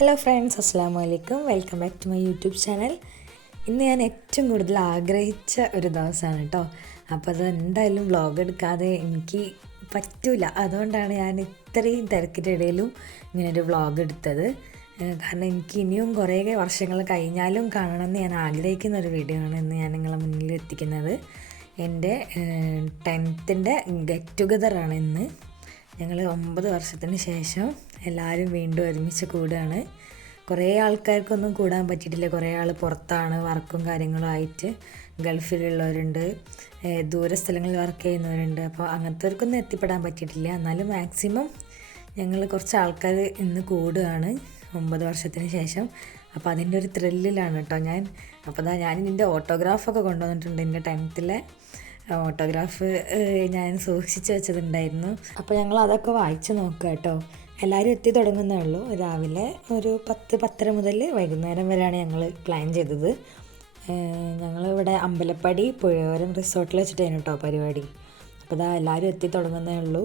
Hello friends, അസ്സാം വലൈക്കും. Welcome back to my YouTube channel. ഇന്ന് ഞാൻ ഏറ്റവും കൂടുതൽ ആഗ്രഹിച്ച ഒരു ദിവസമാണ് കേട്ടോ. അപ്പോൾ അത് എന്തായാലും വ്ളോഗ് എടുക്കാതെ എനിക്ക് പറ്റില്ല. അതുകൊണ്ടാണ് ഞാൻ ഇത്രയും തിരക്കിൻ്റെ ഇടയിലും ഇങ്ങനൊരു വ്ളോഗ് എടുത്തത്. കാരണം എനിക്ക് ഇനിയും കുറേ വർഷങ്ങൾ കഴിഞ്ഞാലും കാണണമെന്ന് ഞാൻ ആഗ്രഹിക്കുന്ന ഒരു വീഡിയോ ആണ് ഇന്ന് ഞാൻ നിങ്ങളുടെ മുന്നിൽ എത്തിക്കുന്നത്. എൻ്റെ 10th ഗെറ്റ് ടുഗദറാണ് ഇന്ന്. ഞങ്ങൾ 9 വർഷത്തിന് ശേഷം എല്ലാവരും വീണ്ടും ഒരുമിച്ച് കൂടുകയാണ്. കുറേ ആൾക്കാർക്കൊന്നും കൂടാൻ പറ്റിയിട്ടില്ല. കുറേ ആൾ പുറത്താണ്, വർക്കും കാര്യങ്ങളും ആയിട്ട് ഗൾഫിലുള്ളവരുണ്ട്, ദൂര സ്ഥലങ്ങളിൽ വർക്ക് ചെയ്യുന്നവരുണ്ട്. അപ്പോൾ അങ്ങനത്തെവർക്കൊന്നും എത്തിപ്പെടാൻ പറ്റിയിട്ടില്ല. എന്നാലും മാക്സിമം ഞങ്ങൾ കുറച്ച് ആൾക്കാർ ഇന്ന് കൂടുകയാണ് 9 വർഷത്തിന് ശേഷം. അപ്പോൾ അതിൻ്റെ ഒരു ത്രില്ലിലാണ് കേട്ടോ ഞാൻ. അപ്പോൾ ഞാൻ ഇതിൻ്റെ ഓട്ടോഗ്രാഫൊക്കെ കൊണ്ടുവന്നിട്ടുണ്ട്. എൻ്റെ 10th ഓട്ടോഗ്രാഫ് ഞാൻ സൂക്ഷിച്ച് വെച്ചതുണ്ടായിരുന്നു. അപ്പോൾ ഞങ്ങൾ അതൊക്കെ വായിച്ച് നോക്കുക കേട്ടോ. എല്ലാവരും എത്തി തുടങ്ങുന്നേ ഉള്ളൂ. രാവിലെ ഒരു 10-10:30 മുതൽ വൈകുന്നേരം വരെയാണ് ഞങ്ങൾ പ്ലാൻ ചെയ്തത്. ഞങ്ങളിവിടെ അമ്പലപ്പടി പുഴയോരം റിസോർട്ടിൽ വെച്ചിട്ടായിരുന്നു കേട്ടോ പരിപാടി. അപ്പോൾ എല്ലാവരും എത്തി തുടങ്ങുന്നേ ഉള്ളൂ.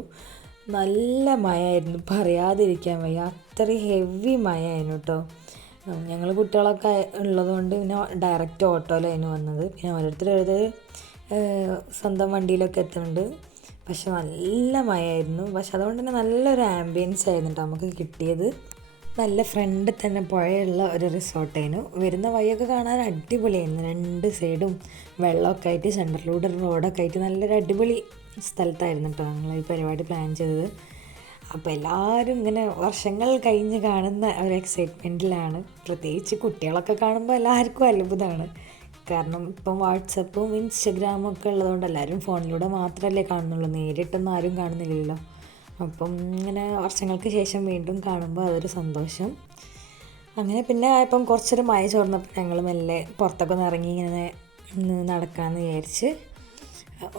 നല്ല മഴയായിരുന്നു, പറയാതിരിക്കാൻ വയ്യ. അത്രയും ഹെവി മഴയായിരുന്നു കേട്ടോ. ഞങ്ങൾ കുട്ടികളൊക്കെ ഉള്ളതുകൊണ്ട് പിന്നെ ഡയറക്റ്റ് ഓട്ടോയിലായിരുന്നു വന്നത്. പിന്നെ ഓരോരുത്തർ സ്വന്തം വണ്ടിയിലൊക്കെ എത്തുന്നുണ്ട്. പക്ഷെ നല്ല മഴയായിരുന്നു. പക്ഷെ അതുകൊണ്ട് തന്നെ നല്ലൊരു ആംബിയൻസ് ആയിരുന്നു കേട്ടോ നമുക്ക് കിട്ടിയത്. നല്ല ഫ്രണ്ടിൽ തന്നെ പുഴയുള്ള ഒരു റിസോർട്ടായിരുന്നു. വരുന്ന വഴിയൊക്കെ കാണാൻ അടിപൊളിയായിരുന്നു. 2 സൈഡും വെള്ളമൊക്കെ ആയിട്ട് സെൻറ്ററിലൂടെ റോഡൊക്കെ ആയിട്ട് നല്ലൊരു അടിപൊളി സ്ഥലത്തായിരുന്നു കേട്ടോ ഞങ്ങൾ ഈ പരിപാടി പ്ലാൻ ചെയ്തത്. അപ്പോൾ എല്ലാവരും ഇങ്ങനെ വർഷങ്ങൾ കഴിഞ്ഞ് കാണുന്ന ഒരു എക്സൈറ്റ്മെൻറ്റിലാണ്. പ്രത്യേകിച്ച് കുട്ടികളൊക്കെ കാണുമ്പോൾ എല്ലാവർക്കും അത്ഭുതമാണ്. കാരണം ഇപ്പം വാട്സപ്പും ഇൻസ്റ്റഗ്രാമും ഒക്കെ ഉള്ളതുകൊണ്ട് എല്ലാവരും ഫോണിലൂടെ മാത്രമല്ലേ കാണുന്നുള്ളൂ, നേരിട്ടൊന്നും ആരും കാണുന്നില്ലല്ലോ. അപ്പം ഇങ്ങനെ വർഷങ്ങൾക്ക് ശേഷം വീണ്ടും കാണുമ്പോൾ അതൊരു സന്തോഷം. അങ്ങനെ പിന്നെ ഇപ്പം കുറച്ചൊരു മഴ ചോർന്നപ്പോൾ ഞങ്ങൾ മെല്ലെ പുറത്തൊക്കെ ഒന്ന് ഇറങ്ങി ഇങ്ങനെ നടക്കാമെന്ന് വിചാരിച്ച്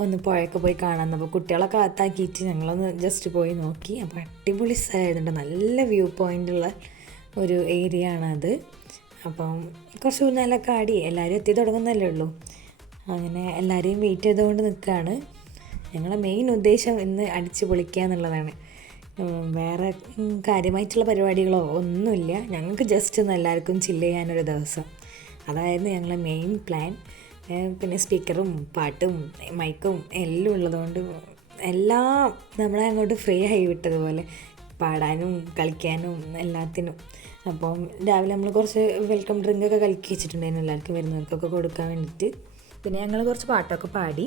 ഒന്ന് പുഴയൊക്കെ പോയി കാണാമെന്നപ്പോൾ കുട്ടികളൊക്കെ അകത്താക്കിയിട്ട് ഞങ്ങളൊന്ന് ജസ്റ്റ് പോയി നോക്കി. അപ്പോൾ അടിപൊളി സ്ഥലമായതുകൊണ്ട് നല്ല വ്യൂ പോയിൻ്റുള്ള ഒരു ഏരിയ ആണത്. അപ്പം കുറച്ച് ഊഞ്ഞാലൊക്കെ ആടി എല്ലാവരും എത്തി തുടങ്ങുന്നല്ലേ ഉള്ളൂ. അങ്ങനെ എല്ലാവരെയും വെയിറ്റ് ചെയ്തുകൊണ്ട് നിൽക്കുകയാണ്. ഞങ്ങളുടെ മെയിൻ ഉദ്ദേശം ഇന്ന് അടിച്ച് പൊളിക്കുക എന്നുള്ളതാണ്. വേറെ കാര്യമായിട്ടുള്ള പരിപാടികളോ ഒന്നുമില്ല. ഞങ്ങൾക്ക് ജസ്റ്റ് ഒന്ന് എല്ലാവർക്കും ചില്ല് ചെയ്യാനൊരു ദിവസം, അതായിരുന്നു ഞങ്ങളുടെ മെയിൻ പ്ലാൻ. പിന്നെ സ്പീക്കറും പാട്ടും മൈക്കും എല്ലാം ഉള്ളതുകൊണ്ട് എല്ലാം നമ്മളെ അങ്ങോട്ട് ഫ്രീ ആയി വിട്ടതുപോലെ പാടാനും കളിക്കാനും എല്ലാത്തിനും. അപ്പം രാവിലെ നമ്മൾ കുറച്ച് വെൽക്കം ഡ്രിങ്കൊക്കെ കലക്കി വെച്ചിട്ടുണ്ടായിരുന്നു എല്ലാവർക്കും വരുന്നവർക്കൊക്കെ കൊടുക്കാൻ വേണ്ടിയിട്ട്. പിന്നെ ഞങ്ങൾ കുറച്ച് പാട്ടൊക്കെ പാടി.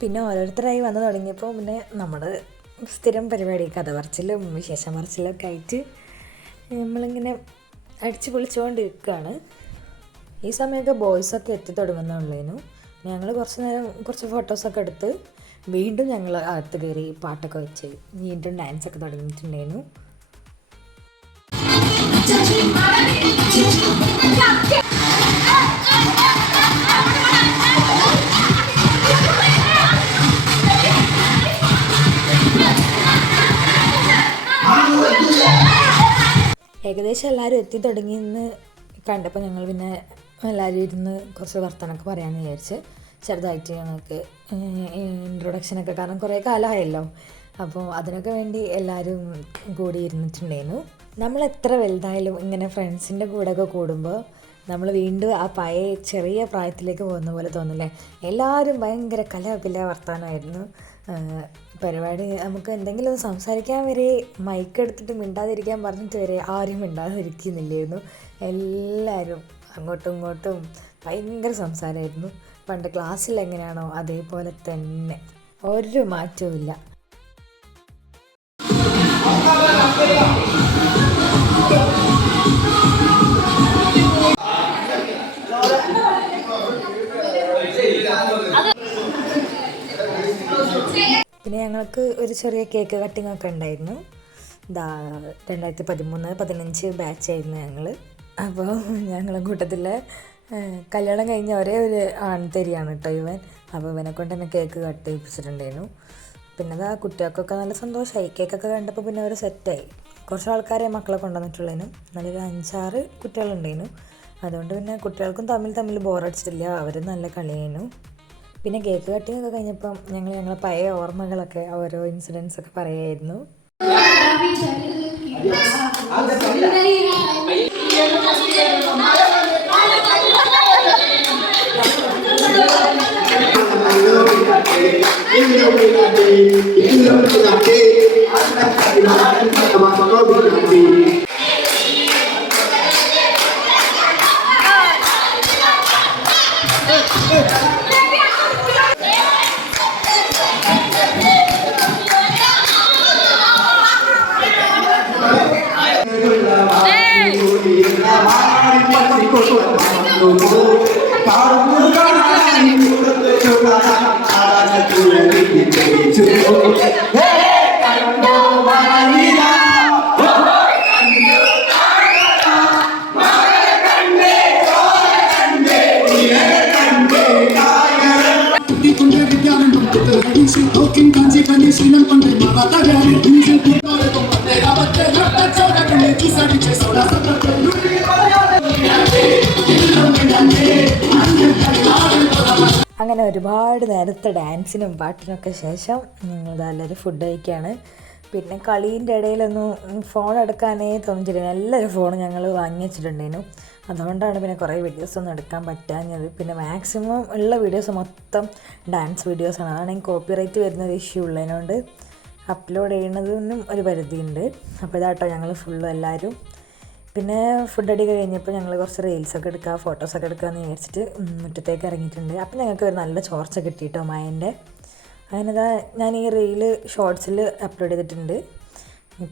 പിന്നെ ഓരോരുത്തരായി വന്നു തുടങ്ങിയപ്പോൾ പിന്നെ നമ്മുടെ സ്ഥിരം പരിപാടി കഥ പറച്ചിലും വിശേഷം പറച്ചിലൊക്കെ ആയിട്ട് നമ്മളിങ്ങനെ അടിച്ച് പൊളിച്ചുകൊണ്ടിരിക്കുകയാണ്. ഈ സമയമൊക്കെ ബോയ്സൊക്കെ എത്തി തുടങ്ങുന്നുള്ളേനു. ഞങ്ങൾ കുറച്ച് നേരം കുറച്ച് ഫോട്ടോസൊക്കെ എടുത്ത് വീണ്ടും ഞങ്ങൾ അകത്ത് കയറി പാട്ടൊക്കെ വെച്ച് വീണ്ടും ഡാൻസൊക്കെ തുടങ്ങിയിട്ടുണ്ടായിരുന്നു. ഏകദേശം എല്ലാവരും എത്തി തുടങ്ങിയെന്ന് കണ്ടപ്പോൾ ഞങ്ങൾ പിന്നെ എല്ലാവരും ഇരുന്ന് കുറച്ച് വർത്തമാനമൊക്കെ പറയാമെന്ന് വിചാരിച്ച് ചെറുതായിട്ട് ഞങ്ങൾക്ക് ഇൻട്രൊഡക്ഷനൊക്കെ, കാരണം കുറേ കാലമായല്ലോ. അപ്പോൾ അതിനൊക്കെ വേണ്ടി എല്ലാവരും കൂടി ഇരുന്നിട്ടുണ്ടായിരുന്നു. നമ്മൾ എത്ര വലുതായാലും ഇങ്ങനെ ഫ്രണ്ട്സിൻ്റെ കൂടെയൊക്കെ കൂടുമ്പോൾ നമ്മൾ വീണ്ടും ആ പഴയ ചെറിയ പ്രായത്തിലേക്ക് പോകുന്ന പോലെ തോന്നില്ലേ. എല്ലാവരും ഭയങ്കര കലപില വർത്തമാനമായിരുന്നു. പരിപാടി നമുക്ക് എന്തെങ്കിലും ഒന്ന് സംസാരിക്കാൻ വരെ മൈക്ക് എടുത്തിട്ട് മിണ്ടാതിരിക്കാൻ പറഞ്ഞിട്ട് വരെ ആരും മിണ്ടാതിരിക്കുന്നില്ലായിരുന്നു. എല്ലാവരും അങ്ങോട്ടും ഇങ്ങോട്ടും ഭയങ്കര സംസാരമായിരുന്നു. പണ്ട് ക്ലാസ്സിൽ എങ്ങനെയാണോ അതേപോലെ തന്നെ, ഒരു മാറ്റവും ഇല്ല. പിന്നെ ഞങ്ങൾക്ക് ഒരു ചെറിയ കേക്ക് കട്ടിംഗ് ഒക്കെ ഉണ്ടായിരുന്നു. 2013-15 ബാച്ചായിരുന്നു ഞങ്ങൾ. അപ്പോൾ ഞങ്ങളുടെ കൂട്ടത്തിൽ കല്യാണം കഴിഞ്ഞ ഒരേ ഒരു ആൺതരിയാണ് കേട്ടോ ഇവൻ. അപ്പോൾ ഇവനെ കൊണ്ട് തന്നെ കേക്ക് കട്ട് ചെയ്യിപ്പിച്ചിട്ടുണ്ടായിരുന്നു. പിന്നെ അതാ കുട്ടികൾക്കൊക്കെ നല്ല സന്തോഷമായി. കേക്കൊക്കെ കണ്ടപ്പോൾ പിന്നെ അവർ സെറ്റായി. കുറച്ച് ആൾക്കാരെ മക്കളെ കൊണ്ടുവന്നിട്ടുള്ളതിനും നല്ലൊരു 5-6 കുട്ടികളുണ്ടായിരുന്നു. അതുകൊണ്ട് പിന്നെ കുട്ടികൾക്കും തമ്മിൽ ബോറടിച്ചിട്ടില്ല. അവർ നല്ല കളിയായിരുന്നു. പിന്നെ കേക്ക് കട്ടിങ് ഒക്കെ കഴിഞ്ഞപ്പം ഞങ്ങളെ പഴയ ഓർമ്മകളൊക്കെ ഓരോ ഇൻസിഡൻസ് ഒക്കെ പറയായിരുന്നു. അങ്ങനെ ഒരുപാട് നേരത്തെ ഡാൻസിനും പാട്ടിനൊക്കെ ശേഷം ഞങ്ങൾ നല്ലൊരു ഫുഡ് കഴിക്കുകയാണ്. പിന്നെ കളീൻ്റെ ഇടയിലൊന്നും ഫോൺ എടുക്കാനേ തോന്നിച്ചില്ല. നല്ലൊരു ഫോൺ ഞങ്ങൾ വാങ്ങി വെച്ചിട്ടുണ്ടായിരുന്നു. അതുകൊണ്ടാണ് പിന്നെ കുറേ വീഡിയോസൊന്നും എടുക്കാൻ പറ്റാഞ്ഞത്. പിന്നെ മാക്സിമം ഉള്ള വീഡിയോസ് മൊത്തം ഡാൻസ് വീഡിയോസാണ്. അതാണ് എനിക്ക് കോപ്പിറൈറ്റ് വരുന്നൊരു ഇഷ്യൂ ഉള്ളതിനോണ്ട് അപ്ലോഡ് ചെയ്യുന്നതിനും ഒരു പരിധിയുണ്ട്. അപ്പോൾ ഇതാട്ടോ ഞങ്ങൾ ഫുള്ളും എല്ലാവരും. പിന്നെ ഫുഡ് അടി കഴിഞ്ഞപ്പോൾ ഞങ്ങൾ കുറച്ച് റീൽസൊക്കെ എടുക്കുക, ഫോട്ടോസൊക്കെ എടുക്കാമെന്ന് വിചാരിച്ചിട്ട് മുറ്റത്തേക്ക് ഇറങ്ങിയിട്ടുണ്ട്. അപ്പോൾ ഞങ്ങൾക്ക് ഒരു നല്ല ചോർച്ച കിട്ടിയിട്ടോ മഴൻ്റെ. അങ്ങനെ ഞാൻ ഈ റീല് ഷോർട്സിൽ അപ്ലോഡ് ചെയ്തിട്ടുണ്ട്.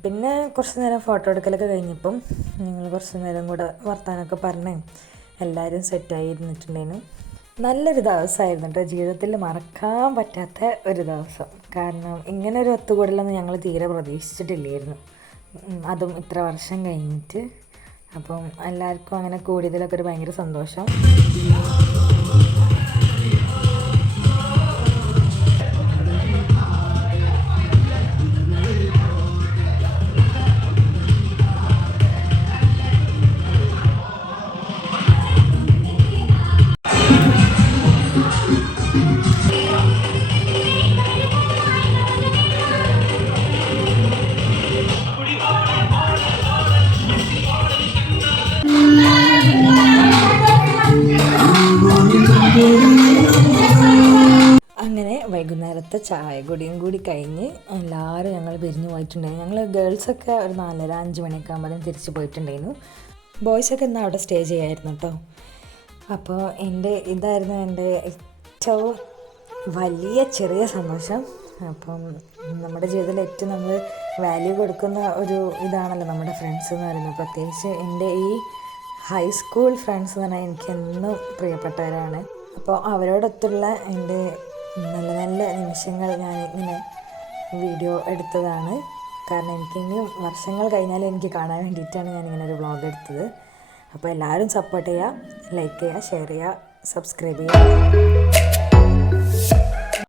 പിന്നെ കുറച്ച് നേരം ഫോട്ടോ എടുക്കലൊക്കെ കഴിഞ്ഞപ്പം ഞങ്ങൾ കുറച്ച് നേരം കൂടെ വർത്താനമൊക്കെ പറഞ്ഞ് എല്ലാവരും സെറ്റായി ഇരുന്നിട്ടുണ്ടായിരുന്നു. നല്ലൊരു ദിവസമായിരുന്നു കേട്ടോ, ജീവിതത്തിൽ മറക്കാൻ പറ്റാത്ത ഒരു ദിവസം. കാരണം ഇങ്ങനെ ഒരു ഒത്തുകൂടലൊന്നും ഞങ്ങൾ തീരെ പ്രതീക്ഷിച്ചിട്ടില്ലായിരുന്നു, അതും ഇത്ര വർഷം കഴിഞ്ഞിട്ട്. അപ്പം എല്ലാവർക്കും അങ്ങനെ കൂടിയതിലൊക്കെ ഒരു ഭയങ്കര സന്തോഷം. അങ്ങനെ വൈകുന്നേരത്തെ ചായ കുടിയും കൂടി കഴിഞ്ഞ് എല്ലാവരും ഞങ്ങൾ പിരിഞ്ഞു പോയിട്ടുണ്ടായിരുന്നു. ഞങ്ങൾ ഗേൾസൊക്കെ ഒരു 4:30-5 മണിയൊക്കെ ആകുമ്പോഴത്തേനും തിരിച്ച് പോയിട്ടുണ്ടായിരുന്നു. ബോയ്സൊക്കെ ഇന്ന് അവിടെ സ്റ്റേ ചെയ്യായിരുന്നു കേട്ടോ. അപ്പോൾ ഇതായിരുന്നു എൻ്റെ ഏറ്റവും വലിയ ചെറിയ സന്തോഷം. അപ്പം നമ്മുടെ ജീവിതത്തിൽ ഏറ്റവും നമ്മൾ വാല്യൂ കൊടുക്കുന്ന ഒരു ഇതാണല്ലോ നമ്മുടെ ഫ്രണ്ട്സ് എന്ന് പറയുന്നത്. പ്രത്യേകിച്ച് എൻ്റെ ഈ ഹൈസ്കൂൾ ഫ്രണ്ട്സ് എന്ന് പറഞ്ഞാൽ എനിക്കെന്നും പ്രിയപ്പെട്ടവരാണ്. അപ്പോൾ അവരോടൊത്തുള്ള എൻ്റെ നല്ല നല്ല നിമിഷങ്ങൾ ഞാൻ ഇങ്ങനെ വീഡിയോ എടുത്തതാണ്. കാരണം എനിക്കിനിയും വർഷങ്ങൾ കഴിഞ്ഞാലും എനിക്ക് കാണാൻ വേണ്ടിയിട്ടാണ് ഞാനിങ്ങനെ ഒരു വ്ളോഗ് എടുത്തത്. അപ്പോൾ എല്ലാവരും സപ്പോർട്ട് ചെയ്യുക, ലൈക്ക് ചെയ്യുക, ഷെയർ ചെയ്യുക, സബ്സ്ക്രൈബ് ചെയ്യുക.